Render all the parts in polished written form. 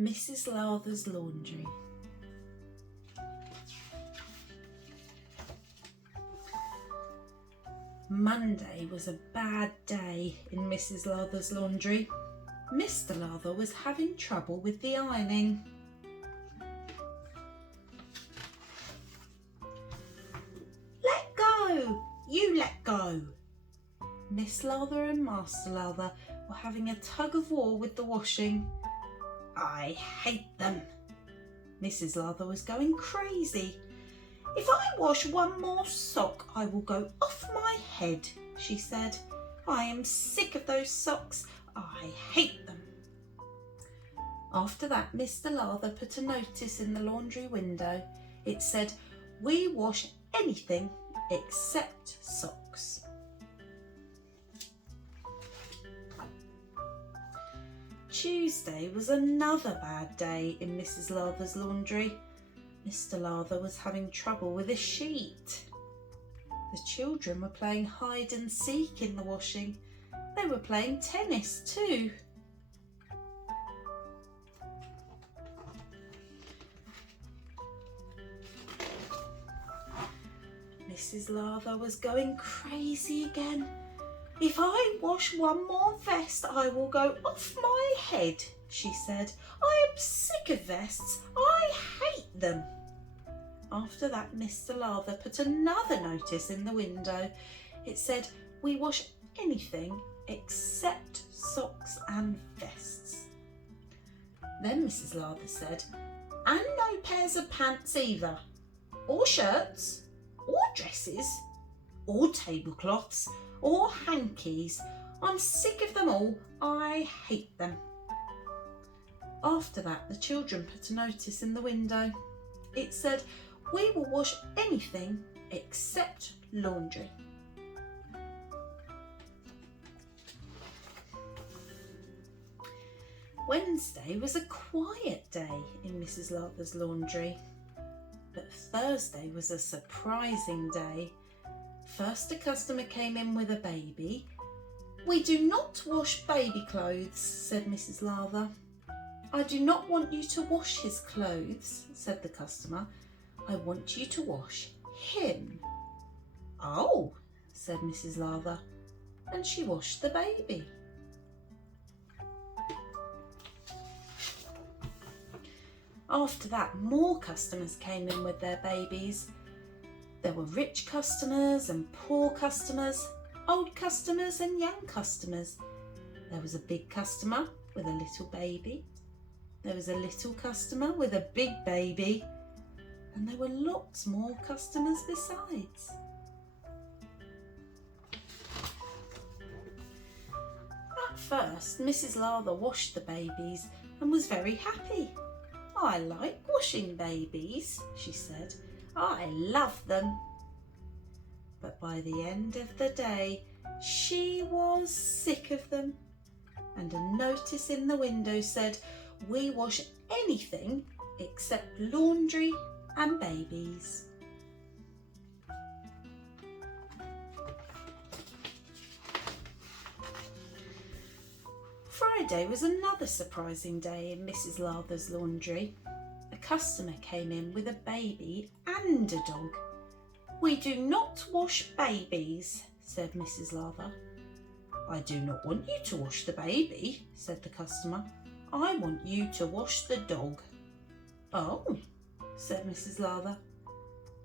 Mrs. Lather's laundry. Monday was a bad day in Mrs. Lather's laundry. Mr. Lather was having trouble with the ironing. Let go! You let go! Miss Lather and Master Lather were having a tug of war with the washing. I hate them. Mrs. Lather was going crazy. If I wash one more sock, I will go off my head, she said. I am sick of those socks. I hate them. After that, Mr. Lather put a notice in the laundry window. It said, "We wash anything except socks." Tuesday was another bad day in Mrs. Lather's laundry. Mr. Lather was having trouble with a sheet. The children were playing hide and seek in the washing. They were playing tennis too. Mrs. Lather was going crazy again. If I wash one more vest, I will go off my head, she said. I am sick of vests. I hate them. After that, Mr. Lather put another notice in the window. It said, "We wash anything except socks and vests." Then Mrs. Lather said, "And no pairs of pants either, or shirts, or dresses, or tablecloths, or hankies. I'm sick of them all. I hate them." After that, the children put a notice in the window. It said, "We will wash anything except laundry." Wednesday was a quiet day in Mrs. Lather's laundry, but Thursday was a surprising day. First, a customer came in with a baby. "We do not wash baby clothes," said Mrs. Lather. "I do not want you to wash his clothes," said the customer. "I want you to wash him." "Oh," said Mrs. Lather, and she washed the baby. After that, more customers came in with their babies. There were rich customers and poor customers, old customers and young customers. There was a big customer with a little baby. There was a little customer with a big baby. And there were lots more customers besides. At first, Mrs. Lather washed the babies and was very happy. "I like washing babies," she said. "I love them." But by the end of the day, she was sick of them. And a notice in the window said, "We wash anything except laundry and babies." Friday was another surprising day in Mrs. Lather's laundry. A customer came in with a baby and a dog. "We do not wash babies," said Mrs. Lather. "I do not want you to wash the baby," said the customer. "I want you to wash the dog." "Oh," said Mrs. Lather,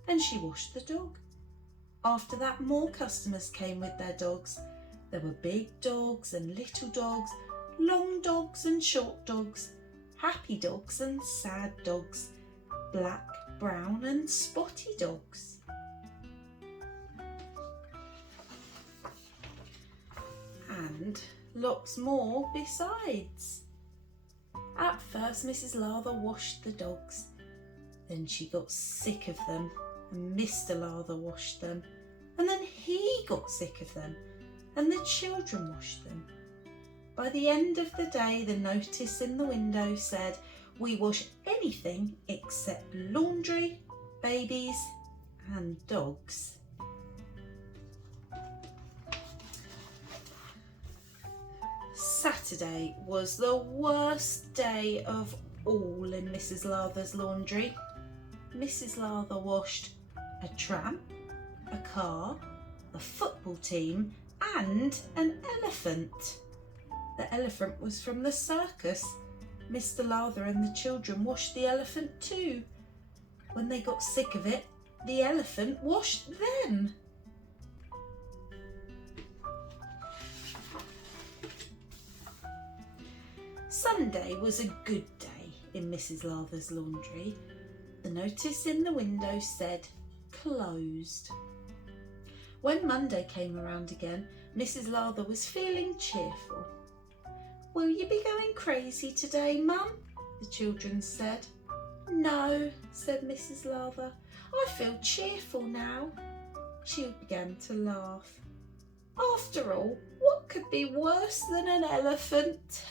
and she washed the dog. After that, more customers came with their dogs. There were big dogs and little dogs, long dogs and short dogs, happy dogs and sad dogs, black, brown and spotty dogs. And lots more besides. At first, Mrs. Lather washed the dogs. Then she got sick of them and Mr. Lather washed them. And then he got sick of them and the children washed them. By the end of the day, the notice in the window said, "We wash anything except laundry, babies and dogs." Saturday was the worst day of all in Mrs. Lather's laundry. Mrs. Lather washed a tram, a car, a football team and an elephant. The elephant was from the circus. Mr. Lather and the children washed the elephant too. When they got sick of it, the elephant washed them. Sunday was a good day in Mrs. Lather's laundry. The notice in the window said, closed. When Monday came around again, Mrs. Lather was feeling cheerful. Will you be going crazy today, Mum? The children said. No, said Mrs. Lather. I feel cheerful now. She began to laugh. After all, what could be worse than an elephant?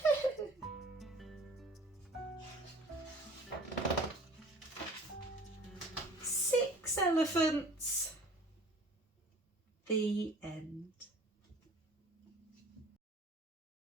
6 elephants. The end.